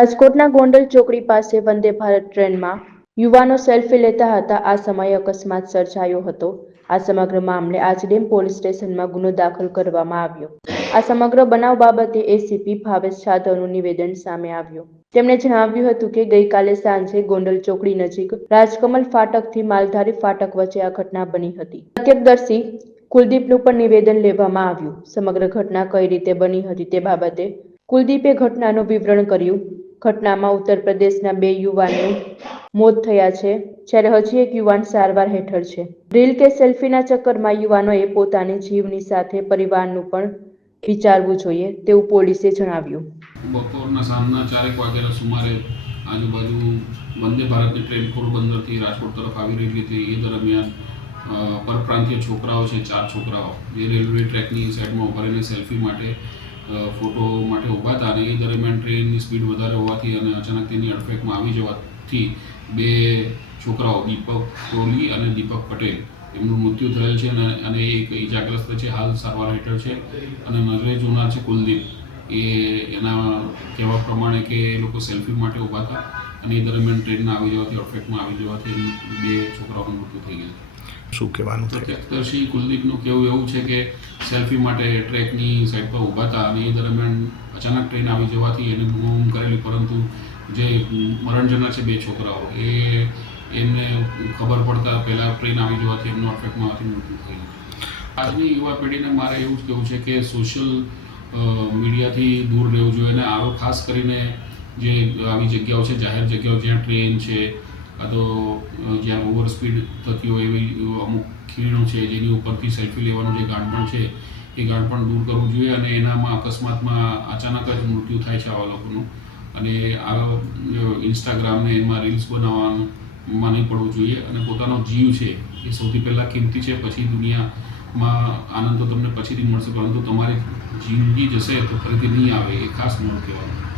રાજકોટના ગોંડલ ચોકડી પાસે વંદે ભારત ટ્રેનમાં યુવાનો સેલ્ફી લેતા હતા. આ સમયે અકસ્માત સર્જાયો હતો. આ સમગ્ર મામલે આજડેમ પોલીસ સ્ટેશનમાં ગુનો દાખલ કરવામાં આવ્યો. આ સમગ્ર બનાવ બાબતે એસીપી ભાવેશ જાધવનું નિવેદન સામે આવ્યું. તેમણે જણાવ્યું હતું કે ગઈકાલે સાંજે ગોંડલ ચોકડી નજીક રાજકમલ ફાટકથી માલધારી ફાટક વચ્ચે આ ઘટના બની હતી. પ્રત્યક્ષદર્શી કુલદીપનું પણ નિવેદન લેવામાં આવ્યું. સમગ્ર ઘટના કઈ રીતે બની હતી તે બાબતે કુલદીપે ઘટનાનું વિવરણ કર્યું. ઘટનામાં ઉત્તર પ્રદેશના બે યુવાનો મોત થયા છે, જ્યારે હજી એક યુવાન સારવાર હેઠળ છે. રીલ કે સેલ્ફીના ચક્કરમાં યુવાનોએ પોતાની જીવની સાથે પરિવારનું પણ વિચારવું જોઈએ, તેવું પોલીસે જણાવ્યું. બપોરના સાંજના ચારેક વાગ્યાના સુમારે આજુબાજુ વંદે ભારતની ટ્રેન પોરબંદરથી રાજકોટ તરફ આવી રહી હતી. એ દરમિયાન પરપ્રાંતીય છોકરાઓ છે, ચાર છોકરાઓ. જે રેલવે ટ્રેકની સાઈડમાં ઊભા રહીને સેલ્ફી માટે ફોટો માટે ઊભા હતા અને એ દરમિયાન ટ્રેનની સ્પીડ વધારે હોવાથી અને અચાનક તેની અડફેકમાં આવી જવાથી બે છોકરાઓ દીપક કોહલી અને દીપક પટેલ એમનું મૃત્યુ થયેલ છે અને અને એક ઇજાગ્રસ્ત છે હાલ સારવાર હેઠળ છે અને નજરે જોનાર છે કુલદીપ. એ એના કહેવા પ્રમાણે કે એ લોકો સેલ્ફી માટે ઊભા હતા અને એ દરમિયાન ટ્રેનના આવી જવાથી અડફેકમાં આવી જવાથી બે છોકરાઓનું મૃત્યુ થઈ ગયું શું કહેવાનું પ્રત્યક્ષદર્શી કુલદીપનું કહેવું એવું છે કે સેલ્ફી માટે ટ્રેકની સાઈડ પર ઊભા હતા અને એ દરમિયાન અચાનક ટ્રેન આવી જવાથી એને બૂમ કરેલી, પરંતુ જે મરણ છે બે છોકરાઓ, એ એમને ખબર પડતા પહેલાં ટ્રેન આવી જવાથી એમનું અફેક્ટમાં આવતી મૃત્યુ થઈ આજની યુવા પેઢીને મારે એવું જ કહેવું છે કે સોશિયલ મીડિયાથી દૂર રહેવું જોઈએ અને આવો ખાસ કરીને જે આવી જગ્યાઓ છે, જાહેર જગ્યાઓ જ્યાં ટ્રેન છે કાં તો જ્યાં ઓવર સ્પીડ થતી હોય એવી અમુક ખીણો છે, જેની ઉપરથી સેલ્ફી લેવાનું જે ગાંઠપણ છે, એ ગાંઠપણ દૂર કરવું જોઈએ અને એનામાં અકસ્માતમાં અચાનક જ મૃત્યુ થાય છે આવા લોકોનું. અને આ ઇન્સ્ટાગ્રામને એમાં રીલ્સ બનાવવાનું માં નહીં પડવું જોઈએ. અને પોતાનો જીવ છે, એ સૌથી પહેલાં કિંમતી છે, પછી દુનિયામાં આનંદ તો તમને પછીથી મળશે, પરંતુ તમારી જિંદગી જશે તો ફરીથી નહીં આવે, એ ખાસ મોડું કહેવાનું.